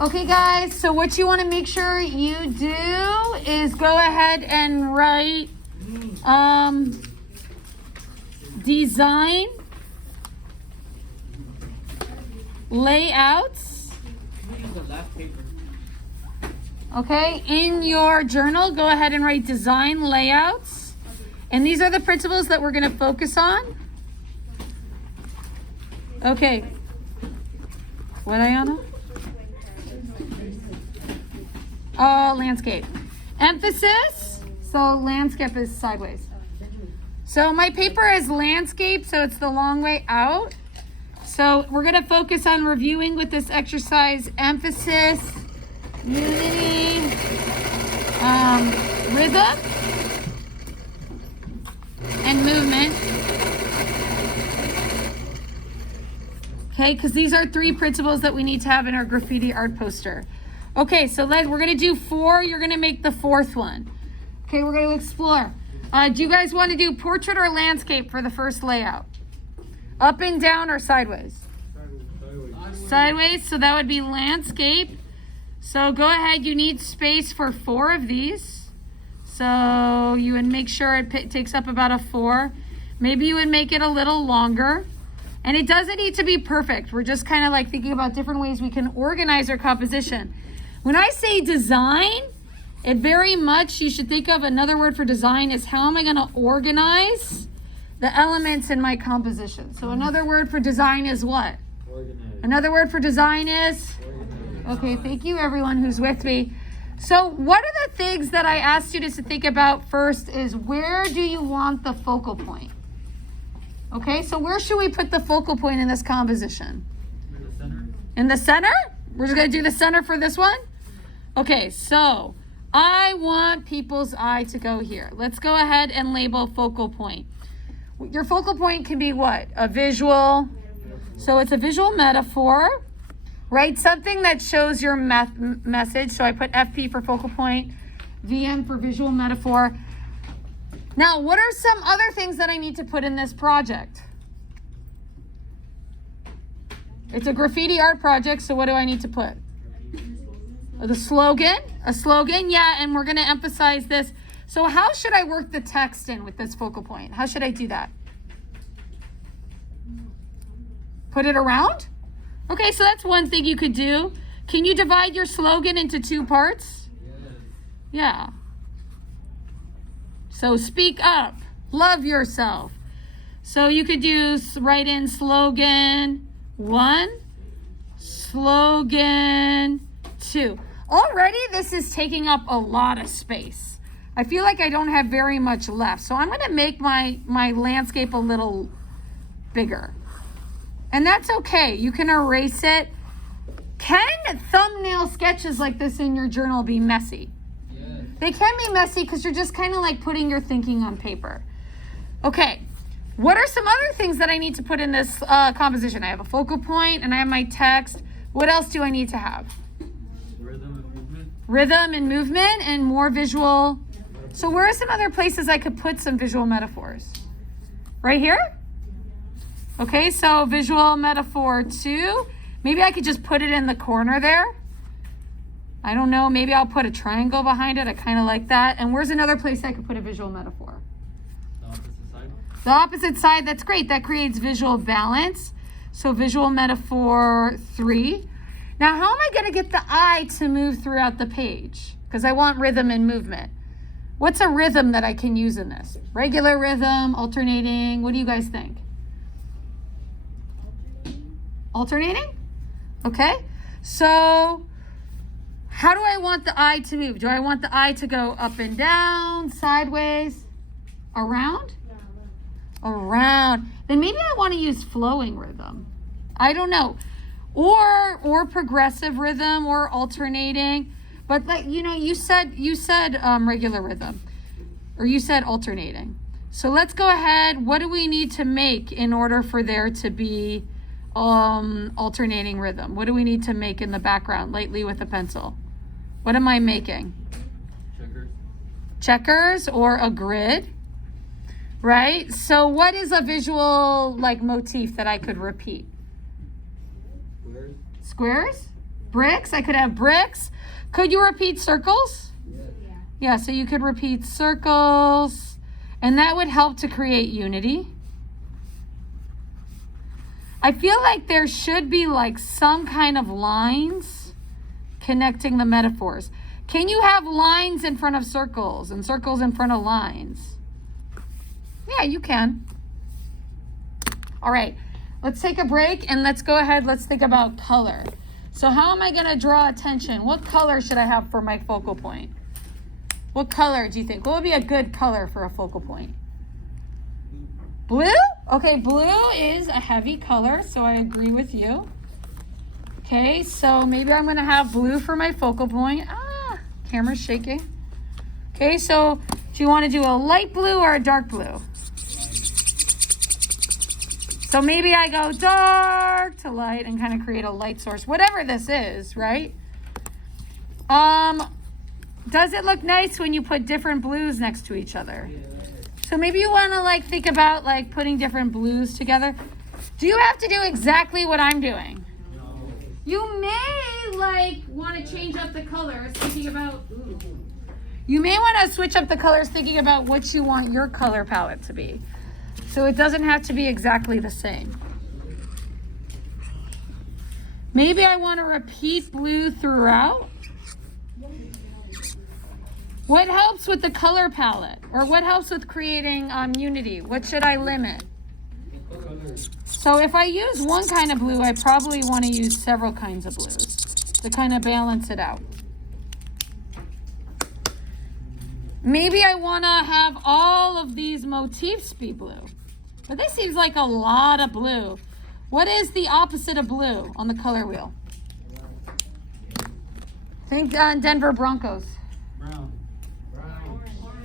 Okay, guys, so what you want to make sure you do is go ahead and write design layouts. Okay, in your journal, go ahead and write design layouts. And these are the principles that we're going to focus on. Okay. What, Ayana? Oh, landscape. Emphasis. So landscape is sideways. So my paper is landscape, so it's the long way out. So we're going to focus on reviewing with this exercise emphasis, unity, rhythm, and movement. Okay, because these are 3 principles that we need to have in our graffiti art poster. Okay, so we're going to do 4. You're going to make the 4th one. Okay, we're going to explore. Do you guys want to do portrait or landscape for the first layout? Up and down or sideways? Sideways, so that would be landscape. So go ahead, you need space for 4 of these. So you would make sure it takes up about a 4. Maybe you would make it a little longer. And it doesn't need to be perfect. We're just kind of like thinking about different ways we can organize our composition. When I say design, it very much, you should think of another word for design is how am I going to organize the elements in my composition. So another word for design is what? Organize. Another word for design is? Organize. Okay, thank you everyone who's with me. So what are the things that I asked students to think about first is where do you want the focal point? Okay, so where should we put the focal point in this composition? In the center. In the center? We're just going to do the center for this one? Okay, so I want people's eye to go here. Let's go ahead and label focal point. Your focal point can be what? A visual. So it's a visual metaphor, right? Something that shows your message. So I put FP for focal point, VM for visual metaphor. Now, what are some other things that I need to put in this project? It's a graffiti art project, so what do I need to put? The slogan, a slogan, yeah, and we're going to emphasize this. So how should I work the text in with this focal point? How should I do that? Put it around? Okay, so that's one thing you could do. Can you divide your slogan into 2 parts? Yeah. So speak up, love yourself. So you could write in slogan 1, slogan 2. Already this is taking up a lot of space. I feel like I don't have very much left. So I'm going to make my landscape a little bigger. And that's okay. You can erase it. Can thumbnail sketches like this in your journal be messy? They can be messy because you're just kind of like putting your thinking on paper. Okay, what are some other things that I need to put in this composition? I have a focal point and I have my text. What else do I need to have? Rhythm and movement. Rhythm and movement and more visual. So where are some other places I could put some visual metaphors? Right here? Okay, so visual metaphor 2. Maybe I could just put it in the corner there. I don't know, maybe I'll put a triangle behind it. I kind of like that. And where's another place I could put a visual metaphor? The opposite side. The opposite side, that's great. That creates visual balance. So visual metaphor 3. Now, how am I going to get the eye to move throughout the page? Because I want rhythm and movement. What's a rhythm that I can use in this? Regular rhythm, alternating. What do you guys think? Alternating? Okay. So how do I want the eye to move? Do I want the eye to go up and down, sideways, around? Around. Then maybe I want to use flowing rhythm. I don't know. Or progressive rhythm or alternating. But like, you said regular rhythm. Or you said alternating. So let's go ahead. What do we need to make in order for there to be alternating rhythm? What do we need to make in the background lightly with a pencil? What am I making? Checkers. Checkers or a grid, right? So what is a visual like motif that I could repeat? Squares. Squares? Bricks, I could have bricks. Could you repeat circles? Yeah, so you could repeat circles, and that would help to create unity. I feel like there should be like some kind of lines connecting the metaphors. Can you have lines in front of circles and circles in front of lines? Yeah, you can. All right, let's take a break and let's go ahead. Let's think about color. So how am I going to draw attention? What color should I have for my focal point? What color do you think? What would be a good color for a focal point? Blue? Okay, blue is a heavy color, so I agree with you. Okay, so maybe I'm going to have blue for my focal point. Camera's shaking. Okay, so do you want to do a light blue or a dark blue? So maybe I go dark to light and kind of create a light source, whatever this is, right? Does it look nice when you put different blues next to each other? So maybe you want to like think about like putting different blues together. Do you have to do exactly what I'm doing? You may like want to change up the colors, thinking about, you may want to switch up the colors, thinking about what you want your color palette to be. So it doesn't have to be exactly the same. Maybe I want to repeat blue throughout. What helps with the color palette? Or what helps with creating unity? What should I limit? So if I use one kind of blue, I probably want to use several kinds of blues to kind of balance it out. Maybe I want to have all of these motifs be blue. But this seems like a lot of blue. What is the opposite of blue on the color wheel? Think Denver Broncos. Brown.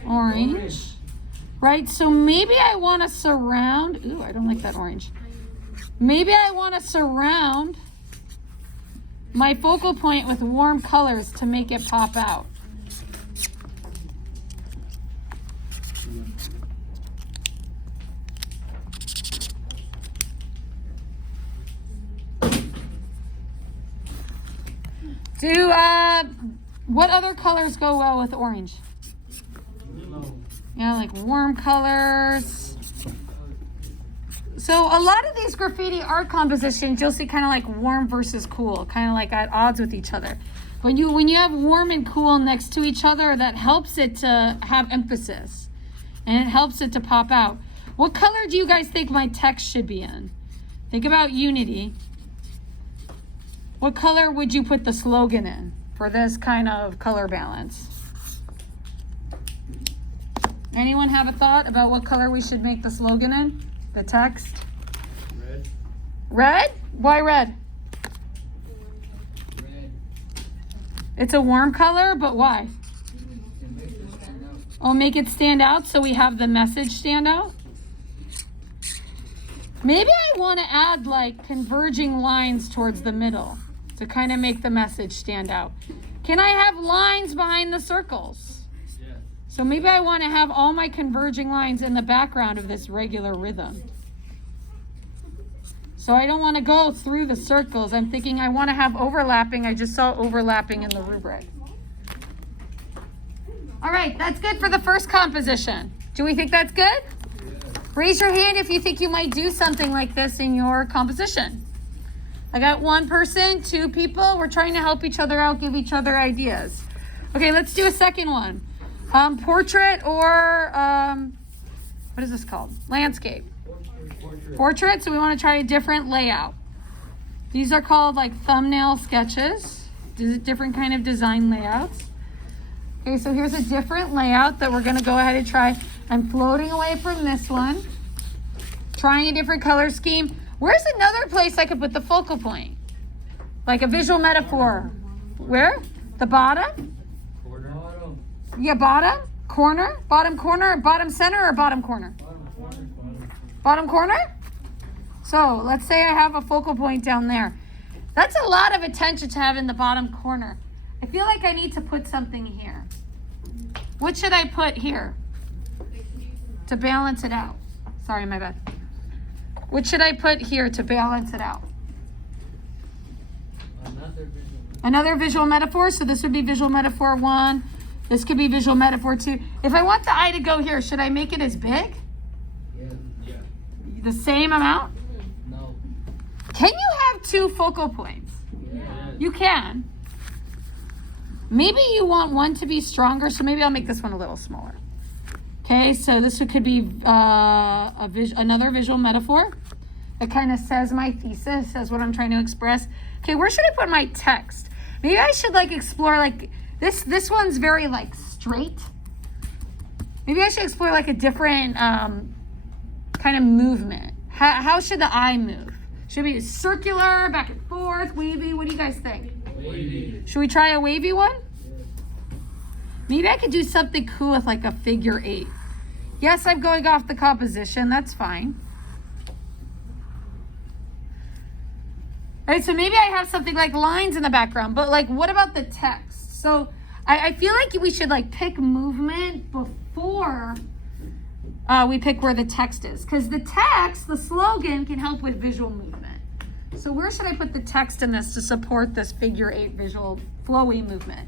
Orange. Right, so maybe I want to surround, I don't like that orange. Maybe I want to surround my focal point with warm colors to make it pop out. What other colors go well with orange? Yeah, like warm colors. So a lot of these graffiti art compositions, you'll see kind of like warm versus cool, kind of like at odds with each other. When you have warm and cool next to each other, that helps it to have emphasis, and it helps it to pop out. What color do you guys think my text should be in? Think about unity. What color would you put the slogan in for this kind of color balance? Anyone have a thought about what color we should make the slogan in? The text? Red. Red? Why red? Red. It's a warm color, but why? Oh, make it stand out so we have the message stand out? Maybe I want to add like converging lines towards the middle to kind of make the message stand out. Can I have lines behind the circles? Yes. So maybe I want to have all my converging lines in the background of this regular rhythm. So I don't want to go through the circles. I'm thinking I want to have overlapping. I just saw overlapping in the rubric. All right, that's good for the first composition. Do we think that's good? Yes. Raise your hand if you think you might do something like this in your composition. I got one person, two people. We're trying to help each other out, give each other ideas. Okay, let's do a second one. Portrait or, what is this called? Landscape. Portrait, so we want to try a different layout. These are called like thumbnail sketches, different kind of design layouts. Okay, so here's a different layout that we're going to go ahead and try. I'm floating away from this one, trying a different color scheme. Where's another place I could put the focal point? Like a visual metaphor. Where? The bottom? Corner. Bottom. Yeah, bottom? Corner? Bottom corner? Bottom center or bottom corner? Bottom corner? So let's say I have a focal point down there. That's a lot of attention to have in the bottom corner. I feel like I need to put something here. What should I put here to balance it out? Sorry, my bad. What should I put here to balance it out? Nothing. Another visual metaphor. So this would be visual metaphor 1. This could be visual metaphor 2. If I want the eye to go here, should I make it as big? Yeah. The same amount? No. Can you have 2 focal points? Yeah. You can. Maybe you want one to be stronger, so maybe I'll make this one a little smaller. Okay, so this could be another visual metaphor that kind of says my thesis, says what I'm trying to express. Okay, where should I put my text? Maybe I should like explore like this one's very like straight. Maybe I should explore like a different kind of movement. How should the eye move? Should it be circular, back and forth, wavy? What do you guys think? Wavy. Should we try a wavy one? Maybe I could do something cool with like a figure 8. Yes, I'm going off the composition. That's fine. All right, so maybe I have something like lines in the background, but like what about the text? So I feel like we should like pick movement before we pick where the text is. Because the text, the slogan, can help with visual movement. So where should I put the text in this to support this figure 8 visual flowy movement?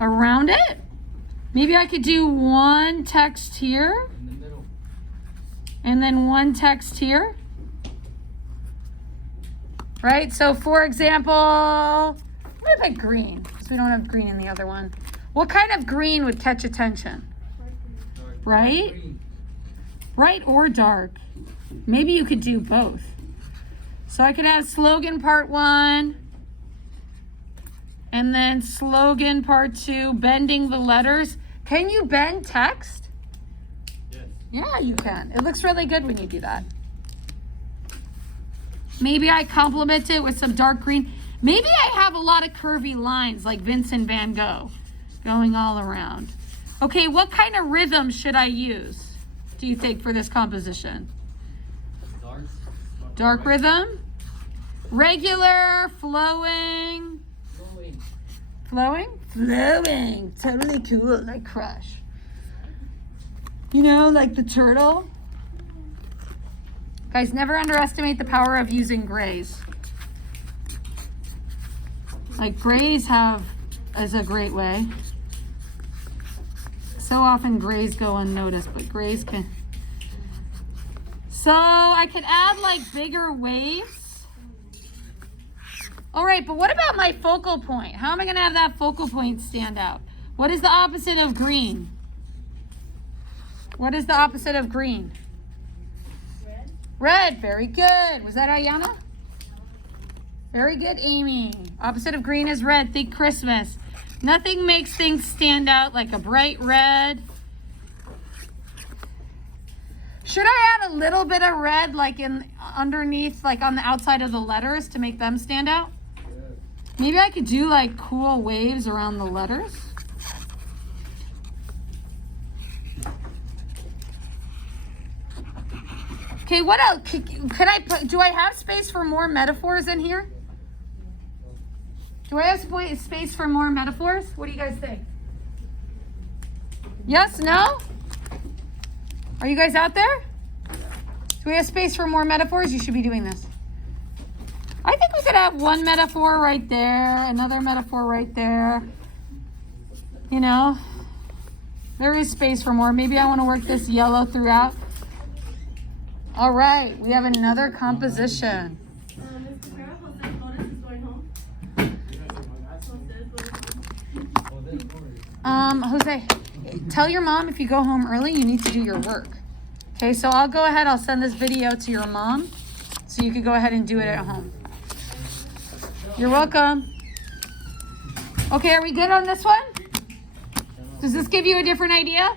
Around it? Maybe I could do one text here. In the middle. And then one text here. Right? So for example, I'm gonna pick green, because we don't have green in the other one. What kind of green would catch attention? Dark Right? green. Bright or dark? Maybe you could do both. So I could have slogan part 1, and then slogan part 2, bending the letters. Can you bend text? Yes. Yeah, you can. It looks really good when you do that. Maybe I complement it with some dark green. Maybe I have a lot of curvy lines like Vincent van Gogh going all around. Okay, what kind of rhythm should I use, do you think, for this composition? Dark. Dark rhythm? Regular, flowing. Flowing. Flowing? Flowing. Totally cool, like Crush. You know, like the turtle. Guys, never underestimate the power of using grays. Like grays is a great way. So often grays go unnoticed, but grays can. So I could add like bigger waves. All right, but what about my focal point? How am I gonna have that focal point stand out? What is the opposite of green? What is the opposite of green? Red. Red, very good. Was that Ayana? Very good, Amy. Opposite of green is red. Think Christmas. Nothing makes things stand out like a bright red. Should I add a little bit of red like in underneath, like on the outside of the letters to make them stand out? Maybe I could do like cool waves around the letters. Okay, what else? Could I put, do I have space for more metaphors in here? Do I have space for more metaphors? What do you guys think? Yes, no? Are you guys out there? Do we have space for more metaphors? You should be doing this. I think we could have one metaphor right there, another metaphor right there. You know, there is space for more. Maybe I want to work this yellow throughout. All right, we have another composition. Mr. Carroll, Jose Flores is going home. Jose, tell your mom if you go home early, you need to do your work. Okay, so I'll go ahead, I'll send this video to your mom so you can go ahead and do it at home. You're welcome. Okay, are we good on this one? Does this give you a different idea?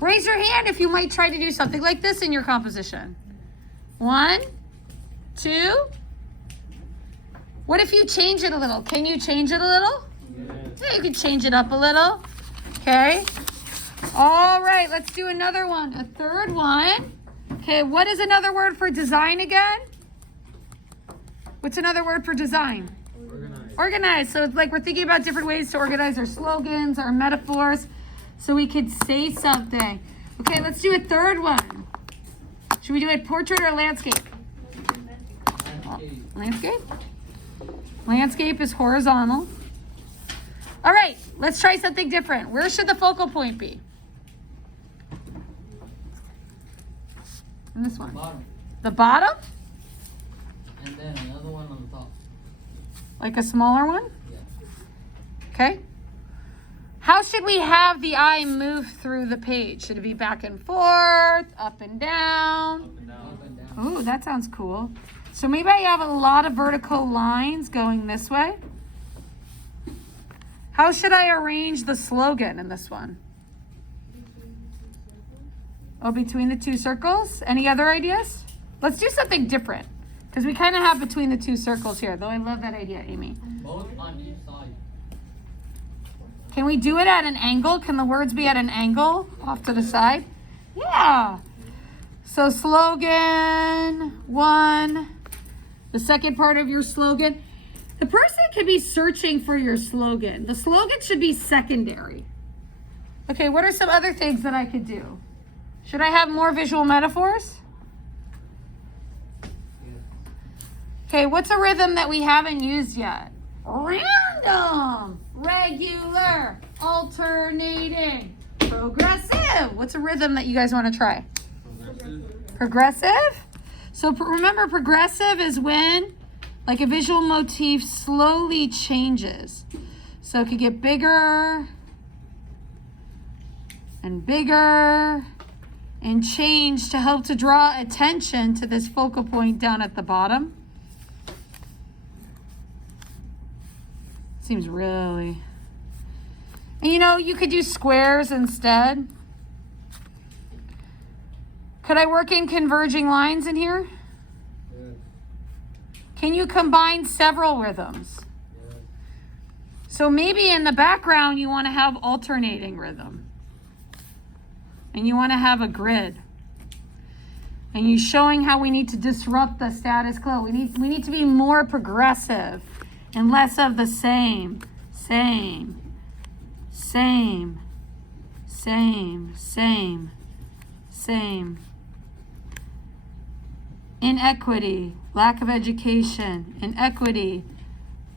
Raise your hand if you might try to do something like this in your composition. 1, 2. What if you change it a little? Can you change it a little? Yeah, you can change it up a little. Okay. All right, let's do another one. A third one. Okay, what is another word for design again? What's another word for design? Organize. So it's like we're thinking about different ways to organize our slogans, our metaphors, so we could say something. Okay, let's do a third one. Should we do a portrait or landscape? Landscape. Landscape is horizontal. All right, let's try something different. Where should the focal point be? In this one. Bottom. The bottom? And then another one on the top. Like a smaller one? Yeah. Okay. How should we have the eye move through the page? Should it be back and forth, up and down? Up and down. Up and down. Ooh, that sounds cool. So maybe I have a lot of vertical lines going this way. How should I arrange the slogan in this one? Oh, between the two circles? Any other ideas? Let's do something different. Because we kind of have between the two circles here. Though I love that idea, Amy. Both on each side. Can we do it at an angle? Can the words be at an angle off to the side? Yeah. So slogan 1. The second part of your slogan. The person could be searching for your slogan. The slogan should be secondary. Okay, what are some other things that I could do? Should I have more visual metaphors? Okay, what's a rhythm that we haven't used yet? Random, regular, alternating, progressive. What's a rhythm that you guys want to try? Progressive? So remember, progressive is when like a visual motif slowly changes. So it could get bigger and bigger and change to help to draw attention to this focal point down at the bottom. Seems really... And you know, you could do squares instead. Could I work in converging lines in here? Yes. Can you combine several rhythms? Yes. So maybe in the background you want to have alternating rhythm. And you want to have a grid. And you're showing how we need to disrupt the status quo. We need to be more progressive and less of the same. Inequity, lack of education, inequity,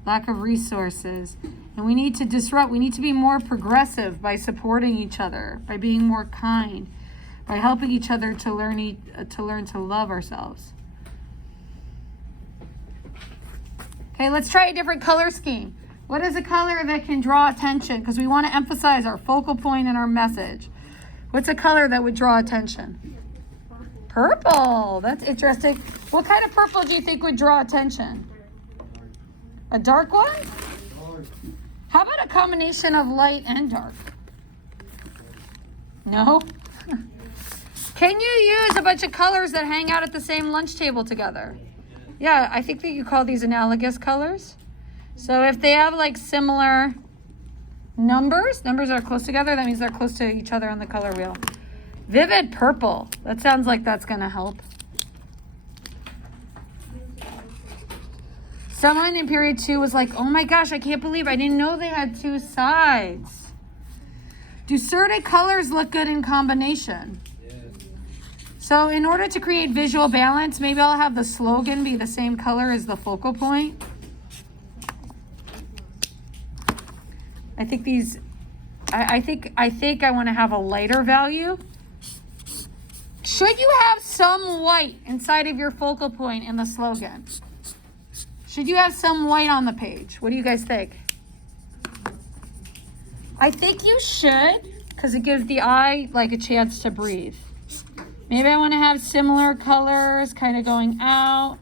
lack of resources. And we need to disrupt, we need to be more progressive by supporting each other, by being more kind, by helping each other to learn to love ourselves. Okay, let's try a different color scheme. What is a color that can draw attention? Because we want to emphasize our focal point and our message. What's a color that would draw attention? Purple. That's interesting. What kind of purple do you think would draw attention? A dark one? How about a combination of light and dark? No? Can you use a bunch of colors that hang out at the same lunch table together? Yeah, I think that you call these analogous colors. So if they have like similar numbers are close together, that means they're close to each other on the color wheel. Vivid purple. That sounds like that's going to help. Someone in period 2 was like, oh my gosh, I can't believe I didn't know they had two sides. Do certain colors look good in combination? Yes. So in order to create visual balance, maybe I'll have the slogan be the same color as the focal point. I think these, I think I want to have a lighter value. Should you have some white inside of your focal point in the slogan? Should you have some white on the page? What do you guys think? I think you should, because it gives the eye like a chance to breathe. Maybe I want to have similar colors kind of going out.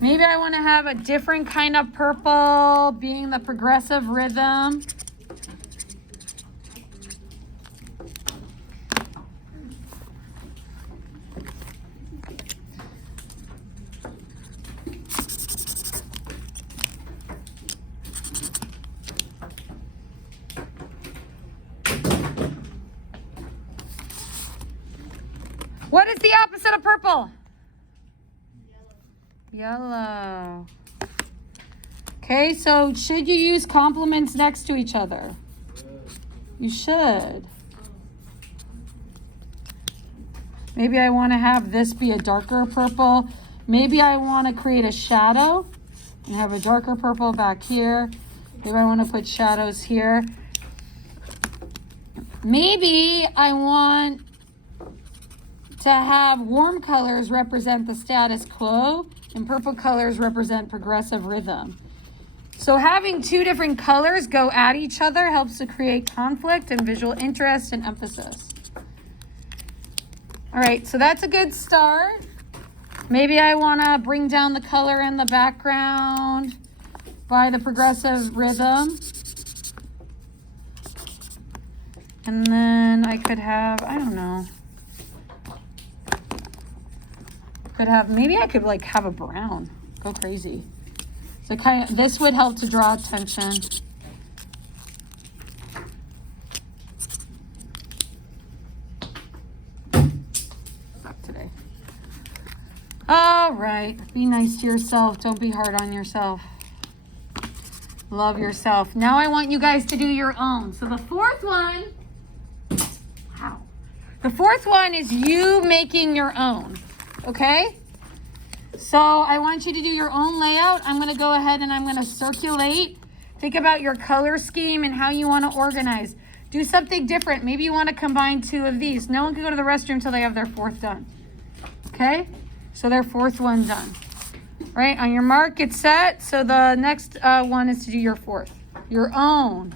Maybe I want to have a different kind of purple being the progressive rhythm. What is the opposite of purple? Yellow. Okay, so should you use complements next to each other? You should. Maybe I want to have this be a darker purple. Maybe I want to create a shadow and have a darker purple back here. Maybe I want to put shadows here. Maybe I want to have warm colors represent the status quo and purple colors represent progressive rhythm. So having two different colors go at each other helps to create conflict and visual interest and emphasis. All right, so that's a good start. Maybe I want to bring down the color in the background by the progressive rhythm. And then I could have, I don't know. Maybe I could like have a brown. Go crazy. So this would help to draw attention. Suck today. All right. Be nice to yourself. Don't be hard on yourself. Love yourself. Now I want you guys to do your own. So the fourth one, wow. The fourth one is you making your own. Okay? So I want you to do your own layout. I'm going to go ahead and I'm going to circulate. Think about your color scheme and how you want to organize. Do something different. Maybe you want to combine two of these. No one can go to the restroom until they have their fourth done. Okay? So their fourth one done. All right? On your mark, get set. So the next one is to do your fourth. Your own.